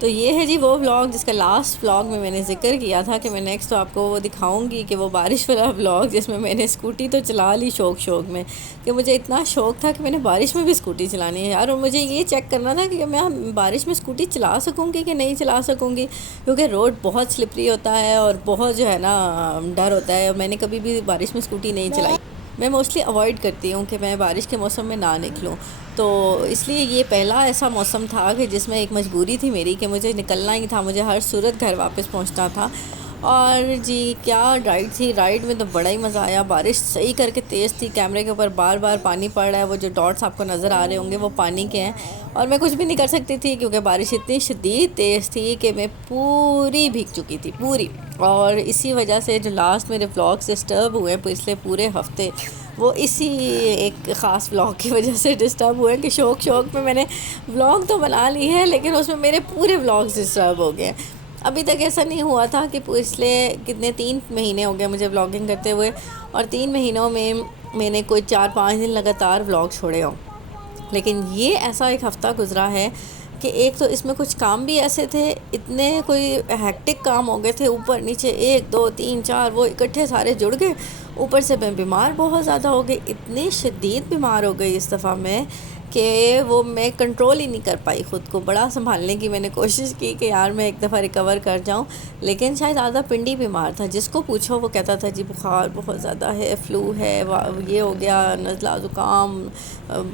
तो ये है जी वो व्लॉग जिसका लास्ट व्लॉग में मैंने ज़िक्र किया था कि मैं नेक्स्ट तो आपको वो दिखाऊंगी कि वो बारिश वाला व्लॉग जिसमें मैंने स्कूटी तो चला ली शौक में, कि मुझे इतना शौक़ था कि मैंने बारिश में भी स्कूटी चलानी है यार। और मुझे ये चेक करना था कि मैं बारिश में स्कूटी चला सकूँगी कि नहीं चला सकूँगी, क्योंकि रोड बहुत स्लिपरी होता है और बहुत जो है ना डर होता है। मैंने कभी भी बारिश में स्कूटी नहीं चलाई। मैं मोस्टली अवॉइड करती हूँ कि मैं बारिश के मौसम में ना निकलूँ। तो इसलिए ये पहला ऐसा मौसम था कि जिसमें एक मजबूरी थी मेरी कि मुझे निकलना ही था, मुझे हर सूरत घर वापस पहुँचना था। और जी क्या राइड थी, राइड में तो बड़ा ही मज़ा आया। बारिश सही करके तेज़ थी, कैमरे के ऊपर बार बार पानी पड़ रहा है, वो जो डॉट्स आपको नज़र आ रहे होंगे वो पानी के हैं। और मैं कुछ भी नहीं कर सकती थी क्योंकि बारिश इतनी शदीद तेज़ थी कि मैं पूरी भीग चुकी थी पूरी। और इसी वजह से जो लास्ट मेरे व्लॉग्स डिस्टर्ब हुए पिछले पूरे हफ्ते, वो इसी एक ख़ास व्लॉग की वजह से डिस्टर्ब हुए कि शौक़ में मैंने व्लॉग तो बना ली है लेकिन उसमें मेरे पूरे व्लॉग्स डिस्टर्ब हो गए। अभी तक ऐसा नहीं हुआ था कि पिछले कितने 3 महीने हो गए मुझे व्लॉगिंग करते हुए, और 3 महीनों में मैंने कोई 4-5 दिन लगातार व्लॉग छोड़े हों। लेकिन ये ऐसा एक हफ़्ता गुज़रा है कि एक तो इसमें कुछ काम भी ऐसे थे, इतने कोई हेक्टिक काम हो गए थे, ऊपर नीचे 1 2 3 4 वो इकट्ठे सारे जुड़ गए। ऊपर से मैं बीमार बहुत ज़्यादा हो गई, इतनी शदीद बीमार हो गई इस दफ़ा मैं कि वो मैं कंट्रोल ही नहीं कर पाई ख़ुद को। बड़ा संभालने की मैंने कोशिश की कि यार मैं एक दफ़ा रिकवर कर जाऊं, लेकिन शायद आधा पिंडी बीमार था। जिसको पूछो वो कहता था जी बुखार बहुत ज़्यादा है, फ़्लू है, ये हो गया, नज़ला ज़ुकाम,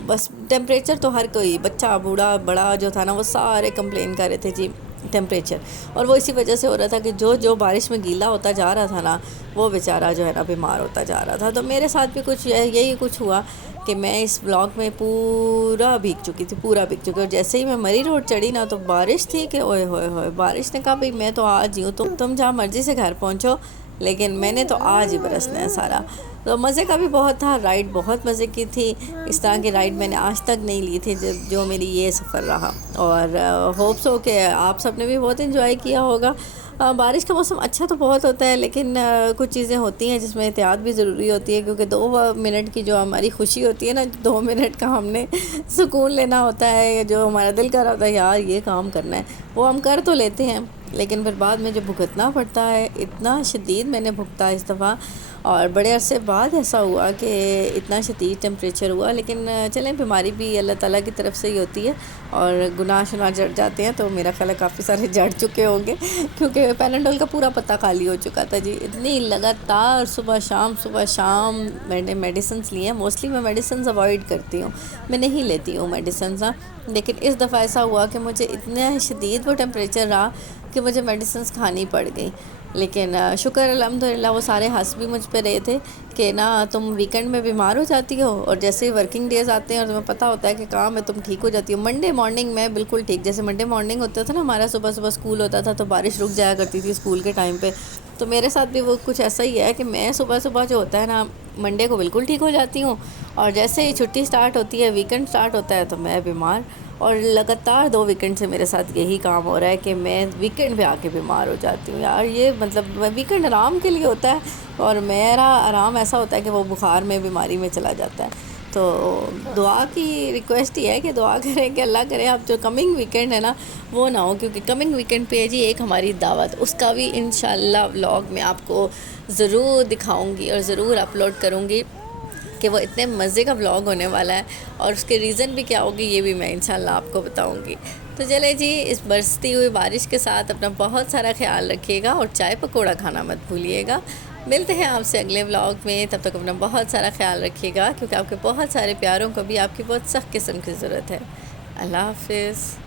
बस टेम्परेचर तो हर कोई बच्चा बूढ़ा बड़ा जो था ना वो सारे कंप्लेन कर रहे थे जी टेम्परेचर। और वो इसी वजह से हो रहा था कि जो बारिश में गीला होता जा रहा था ना वो बेचारा जो है ना बीमार होता जा रहा था। तो मेरे साथ भी कुछ यही कुछ हुआ कि मैं इस ब्लॉग में पूरा भीग चुकी थी, पूरा भीग चुकी। और जैसे ही मैं मरी रोड चढ़ी ना तो बारिश थी कि ओए होए होए, बारिश ने कहा भाई मैं तो आज ही हूँ, तुम जहाँ मर्ज़ी से घर पहुँचो लेकिन मैंने तो आज ही बरसना है सारा। तो मज़े का भी बहुत था, राइड बहुत मज़े की थी। इस तरह की राइड मैंने आज तक नहीं ली थी जो मेरी ये सफ़र रहा। और होप्स हो कि आप सब ने भी बहुत इन्जॉय किया होगा। बारिश का मौसम अच्छा तो बहुत होता है लेकिन कुछ चीज़ें होती हैं जिसमें एहतियात भी ज़रूरी होती है, क्योंकि 2 मिनट की जो हमारी खुशी होती है ना, 2 मिनट का हमने सुकून लेना होता है, जो हमारा दिल कर रहा होता है यार ये काम करना है, वो हम कर तो लेते हैं लेकिन फिर बाद में जो भुगतना पड़ता है, इतना शदीद मैंने भुगता इस दफ़ा। और बड़े अरसे बाद ऐसा हुआ कि इतना शदीद टेम्परेचर हुआ। लेकिन चलें, बीमारी भी अल्लाह ताला की तरफ से ही होती है और गुनाह शुनाह जड़ जाते हैं, तो मेरा ख्याल है काफ़ी सारे जड़ चुके होंगे क्योंकि पैराडोल का पूरा पत्ता खाली हो चुका था जी। इतनी लगातार सुबह शाम मैंने मेडिसिन्स लिए हैं। मोस्टली मैं मेडिसिन्स अवॉइड करती हूँ, मैं नहीं लेती हूँ मेडिसिन्स हाँ। लेकिन इस दफ़ा ऐसा हुआ कि मुझे इतना शदीद वो टेम्परेचर रहा कि मुझे मेडिसिन्स खानी पड़ गई। लेकिन शुक्र अल्हम्दुलिल्लाह वो सारे हंस भी मुझ पे रहे थे कि ना तुम वीकेंड में बीमार हो जाती हो और जैसे ही वर्किंग डेज़ आते हैं और तुम्हें पता होता है कि काम है तुम ठीक हो जाती हो। मंडे मॉर्निंग में बिल्कुल ठीक, जैसे मंडे मॉर्निंग होता था ना हमारा, सुबह स्कूल होता था तो बारिश रुक जाया करती थी स्कूल के टाइम पे। तो मेरे साथ भी वो कुछ ऐसा ही है कि मैं सुबह जो होता है ना मंडे को बिल्कुल ठीक हो जाती हूँ, और जैसे ही छुट्टी स्टार्ट होती है, वीकेंड स्टार्ट होता है तो मैं बीमार। और लगातार 2 वीकेंड से मेरे साथ यही काम हो रहा है कि मैं वीकेंड पे आके बीमार हो जाती हूँ यार। ये मतलब वीकेंड आराम के लिए होता है और मेरा आराम ऐसा होता है कि वो बुखार में बीमारी में चला जाता है। तो दुआ की रिक्वेस्ट ही है कि दुआ करें कि अल्लाह करे आप जो कमिंग वीकेंड है ना वो ना हो, क्योंकि कमिंग वीकेंड पे जी एक हमारी दावत, उसका भी इंशाल्लाह व्लॉग में आपको ज़रूर दिखाऊंगी और ज़रूर अपलोड करूँगी कि वो इतने मज़े का व्लॉग होने वाला है और उसके रीज़न भी क्या होगी ये भी मैं इंशाल्लाह आपको बताऊंगी। तो चले जी, इस बरसती हुई बारिश के साथ अपना बहुत सारा ख्याल रखिएगा और चाय पकौड़ा खाना मत भूलिएगा। मिलते हैं आपसे अगले व्लॉग में, तब तक अपना बहुत सारा ख्याल रखिएगा क्योंकि आपके बहुत सारे प्यारों को भी आपकी बहुत सख्त किस्म की ज़रूरत है। अल्लाह हाफ़िज़।